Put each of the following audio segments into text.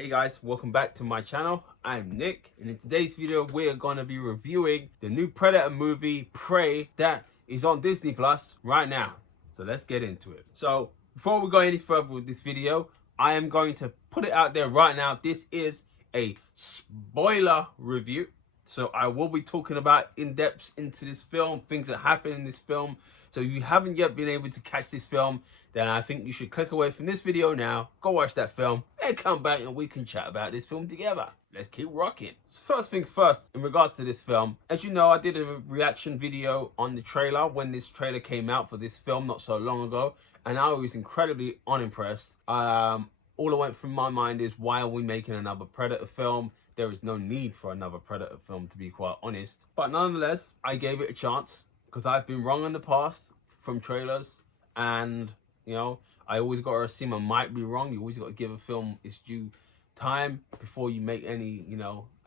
Hey guys, welcome back to my channel. I'm Nick, and in today's video we are going to be reviewing the new Predator movie, Prey, that is on Disney Plus right now. So let's get into it. So before we go any further with this video, I am going to put it out there right now. This is a spoiler review. So I will be talking about in-depth into this film, things that happen in this film. So if you haven't yet been able to catch this film, then I think you should click away from this video now, go watch that film, and come back and we can chat about this film together. Let's keep rocking. So first things first, in regards to this film, as you know, I did a reaction video on the trailer when this trailer came out for this film not so long ago, and I was incredibly unimpressed. All that went through my mind is, why are we making another Predator film? There is no need for another Predator film, to be quite honest. But nonetheless, I gave it a chance because I've been wrong in the past from trailers, and you know, I always got to assume I might be wrong. You always got to give a film its due time before you make any,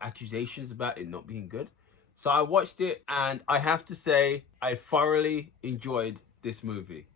accusations about it not being good. So I watched it, and I have to say, I thoroughly enjoyed this movie.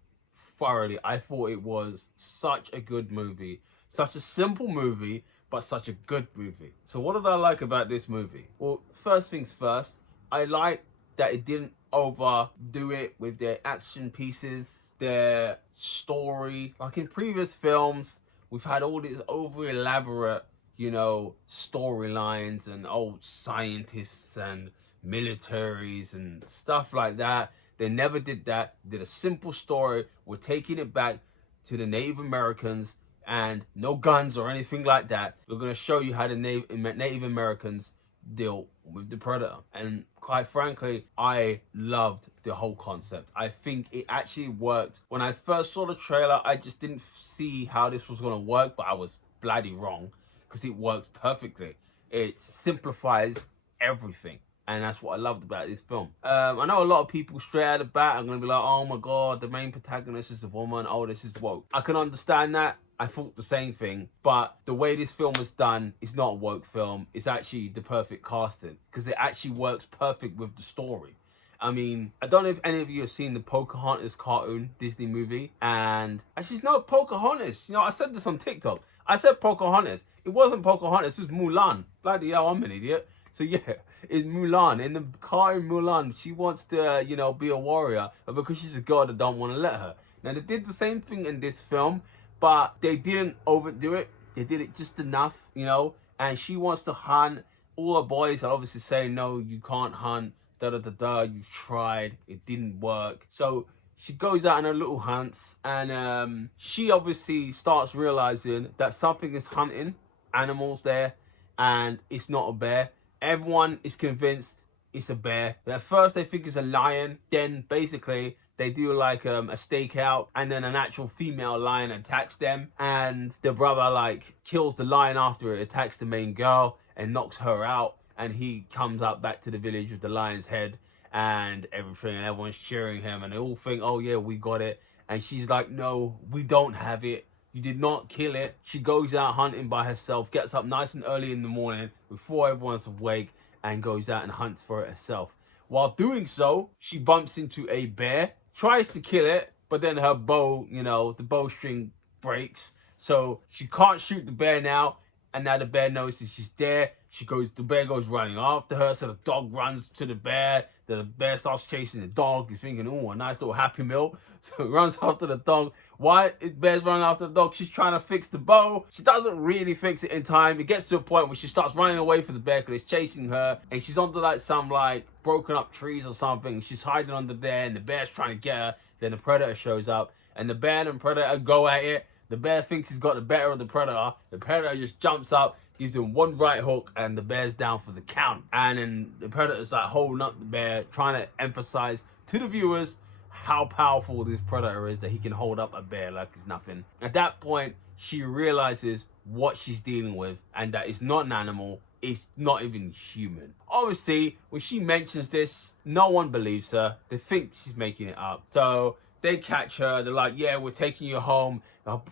Thoroughly. I thought it was such a good movie. Such a simple movie, but such a good movie. So what did I like about this movie? Well, first things first, I like that it didn't overdo it with their action pieces, their story. Like in previous films, we've had all these over elaborate, storylines and old scientists and militaries and stuff like that. They never did that. They did a simple story. We're taking it back to the Native Americans, and no guns or anything like that. We're going to show you how the Native Americans deal with the Predator. And quite frankly, I loved the whole concept. I think it actually worked. When I first saw the trailer, I just didn't see how this was going to work, but I was bloody wrong, because it works perfectly. It simplifies everything, and that's what I loved about this film. I know a lot of people straight out of the bat are going to be like, oh my god, the main protagonist is a woman, oh, this is woke. I can understand that. I thought the same thing, but the way this film was done, it's not a woke film. It's actually the perfect casting, because it actually works perfect with the story. I mean, I don't know if any of you have seen the Pocahontas cartoon Disney movie, and actually it's not Pocahontas. I said this on TikTok. I said Pocahontas. It wasn't Pocahontas, it was Mulan. Bloody hell, I'm an idiot. So yeah, it's Mulan. In the cartoon Mulan, she wants to, be a warrior, but because she's a girl, they don't want to let her. Now, they did the same thing in this film, but they didn't overdo it. They did it just enough, and she wants to hunt. All the boys are obviously saying, no, you can't hunt, you've tried, it didn't work. So she goes out on her little hunts, and she obviously starts realizing that something is hunting animals there, and it's not a bear. Everyone is convinced it's a bear. At first they think it's a lion, then basically they do like a stakeout, and then an actual female lion attacks them, and the brother kills the lion after it attacks the main girl and knocks her out, and he comes up back to the village with the lion's head and everything, and everyone's cheering him, and they all think, oh yeah, we got it. And she's like, no, we don't have it. You did not kill it. She goes out hunting by herself, gets up nice and early in the morning before everyone's awake, and goes out and hunts for it herself. While doing so, she bumps into a bear, tries to kill it, but then her bow, the bowstring breaks. So she can't shoot the bear now, and now the bear notices she's there. The bear goes running after her, so the dog runs to the bear. The bear starts chasing the dog. He's thinking, oh, a nice little Happy Meal. So he runs after the dog. Why is bear's running after the dog? She's trying to fix the bow. She doesn't really fix it in time. It gets to a point where she starts running away from the bear because it's chasing her, and she's under some broken up trees or something. She's hiding under there, and the bear's trying to get her. Then the predator shows up, and the bear and predator go at it. The bear thinks he's got the better of the predator. The predator just jumps up, gives him one right hook, and the bear's down for the count. And then the predator's holding up the bear, trying to emphasize to the viewers how powerful this predator is, that he can hold up a bear like it's nothing. At that point, she realizes what she's dealing with, and that it's not an animal, it's not even human. Obviously, when she mentions this, no one believes her. They think she's making it up. So they catch her. They're like, yeah, we're taking you home.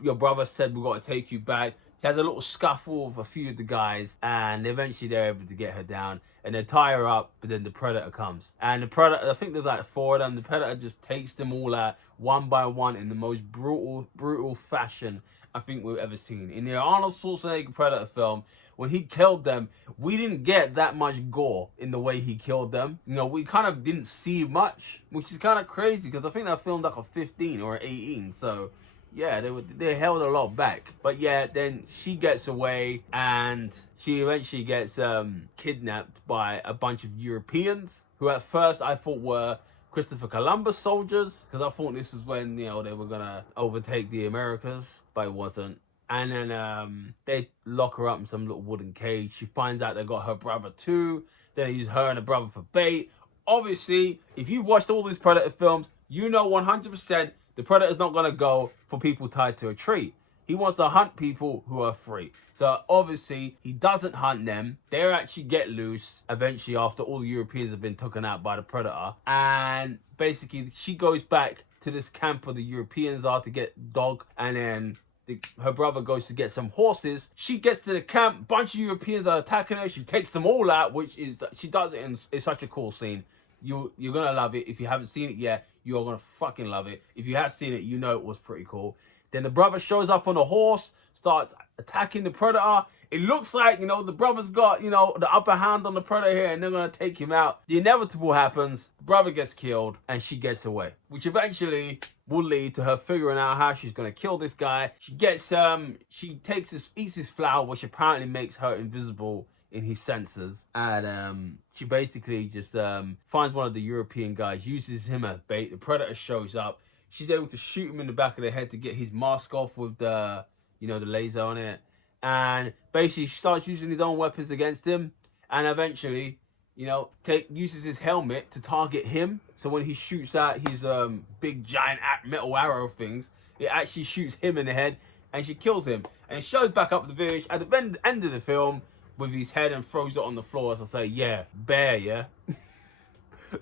Your brother said we got to take you back. She has a little scuffle with a few of the guys, and eventually they're able to get her down, and they tie her up, but then the predator comes. And the predator, I think there's 4 of them, the predator just takes them all out one by one in the most brutal fashion I think we've ever seen. In the Arnold Schwarzenegger Predator film, when he killed them, we didn't get that much gore in the way he killed them. You know, we kind of didn't see much, which is kind of crazy because I think that filmed like a 15 or 18. So yeah, they held a lot back. But yeah, then she gets away and she eventually gets kidnapped by a bunch of Europeans who at first I thought were Christopher Columbus soldiers, because I thought this was when, you know, they were gonna overtake the Americas, but it wasn't. And then they lock her up in some little wooden cage. She finds out they got her brother too. Then they use her and her brother for bait. Obviously, if you've watched all these Predator films, you know 100% the Predator's not gonna go for people tied to a tree. He wants to hunt people who are free. So obviously, he doesn't hunt them. They actually get loose eventually after all the Europeans have been taken out by the Predator. And basically, she goes back to this camp where the Europeans are to get dog. And then her brother goes to get some horses. She gets to the camp. Bunch of Europeans are attacking her. She takes them all out, which is, she does it in, it's such a cool scene. You're going to love it. If you haven't seen it yet, you're going to fucking love it. If you have seen it, you know it was pretty cool. Then the brother shows up on a horse, starts attacking the Predator. It looks like, you know, the brother's got, you know, the upper hand on the Predator here and they're going to take him out. The inevitable happens. The brother gets killed and she gets away, which eventually will lead to her figuring out how she's going to kill this guy. She gets, she takes this, eats this flower, which apparently makes her invisible in his senses. And she basically just finds one of the European guys, uses him as bait. The Predator shows up. She's able to shoot him in the back of the head to get his mask off with the, you know, the laser on it. And basically she starts using his own weapons against him. And eventually, you know, uses his helmet to target him. So when he shoots out his big giant metal arrow things, it actually shoots him in the head and she kills him. And it shows back up the village at the end of the film with his head and throws it on the floor. As I say, yeah, bear, yeah.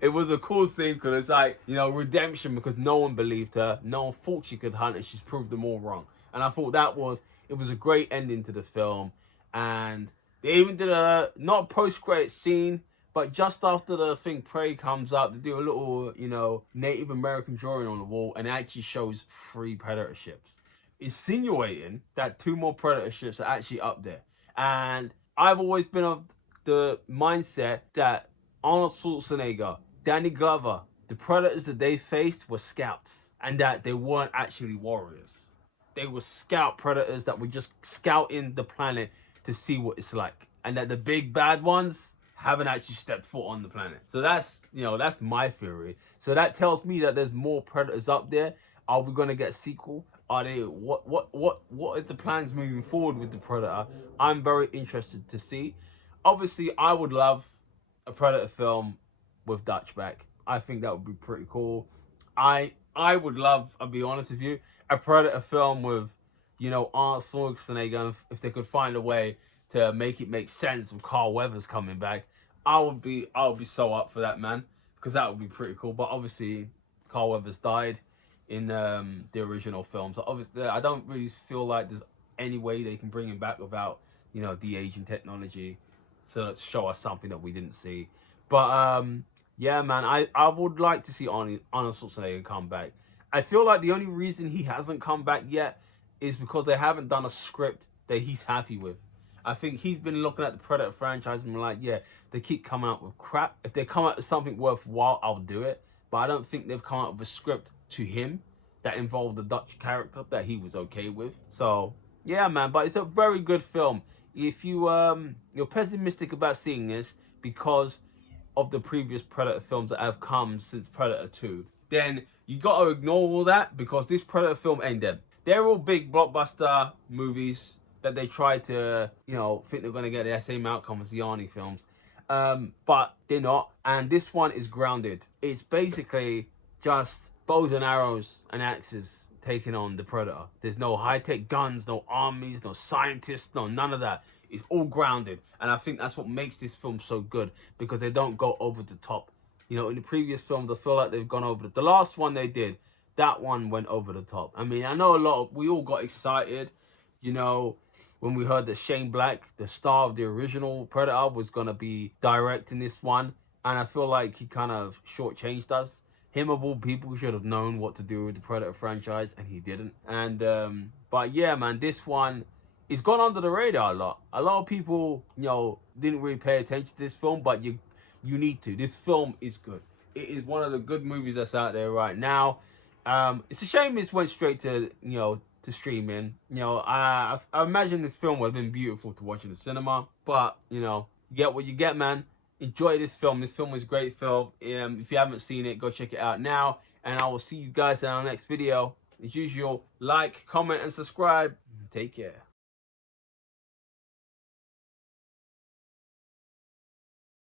It was a cool scene because it's like, you know, redemption, because no one believed her. No one thought she could hunt and she's proved them all wrong. And I thought it was a great ending to the film. And they even did not a post-credit scene, but just after the thing Prey comes up, they do a little, you know, Native American drawing on the wall and it actually shows 3 Predator ships, insinuating that 2 more Predator ships are actually up there. And I've always been of the mindset that Arnold Schwarzenegger, Danny Glover, the Predators that they faced were scouts, and that they weren't actually warriors. They were scout Predators that were just scouting the planet to see what it's like, and that the big bad ones haven't actually stepped foot on the planet. So that's, you know, that's my theory. So that tells me that there's more Predators up there. Are we gonna get a sequel? Are they, what is the plans moving forward with the Predator? I'm very interested to see. Obviously, I would love a Predator film with Dutch back. I think that would be pretty cool. I would love, I'll be honest with you, a Predator film with, you know, Arnold Schwarzenegger. If they could find a way to make it make sense with Carl Weathers coming back, I would be so up for that, man, because that would be pretty cool. But obviously, Carl Weathers died in the original film, so obviously I don't really feel like there's any way they can bring him back without, you know, de-aging technology. So let's show us something that we didn't see. But yeah, man, I would like to see Arnold Schwarzenegger come back. I feel like the only reason he hasn't come back yet is because they haven't done a script that he's happy with. I think he's been looking at the Predator franchise and been like, yeah, they keep coming out with crap. If they come out with something worthwhile, I'll do it. But I don't think they've come out with a script to him that involved the Dutch character that he was okay with. So yeah, man, but it's a very good film. If you're pessimistic about seeing this because of the previous Predator films that have come since Predator 2, then you got to ignore all that, because this Predator film ain't them. They're all big blockbuster movies that they try to, you know, think they're going to get the same outcome as the Arnie films. But they're not. And this one is grounded. It's basically just bows and arrows and axes taking on the Predator. There's no high-tech guns, no armies, no scientists, no none of that. It's all grounded. And I think that's what makes this film so good, because they don't go over the top. You know, in the previous films, I feel like they've gone over the last one they did, that one went over the top. I mean, I know we all got excited, you know, when we heard that Shane Black, the star of the original Predator, was going to be directing this one. And I feel like he kind of shortchanged us. Him of all people should have known what to do with the Predator franchise, and he didn't. And But yeah, man, this one, it's gone under the radar a lot. A lot of people, didn't really pay attention to this film, but you need to. This film is good. It is one of the good movies that's out there right now. It's a shame this went straight to to streaming. I imagine this film would have been beautiful to watch in the cinema, but you get what you get, man. Enjoy this film. This film is a great film. If you haven't seen it, go check it out now, and I will see you guys in our next video. As usual, like, comment, and subscribe. Take care.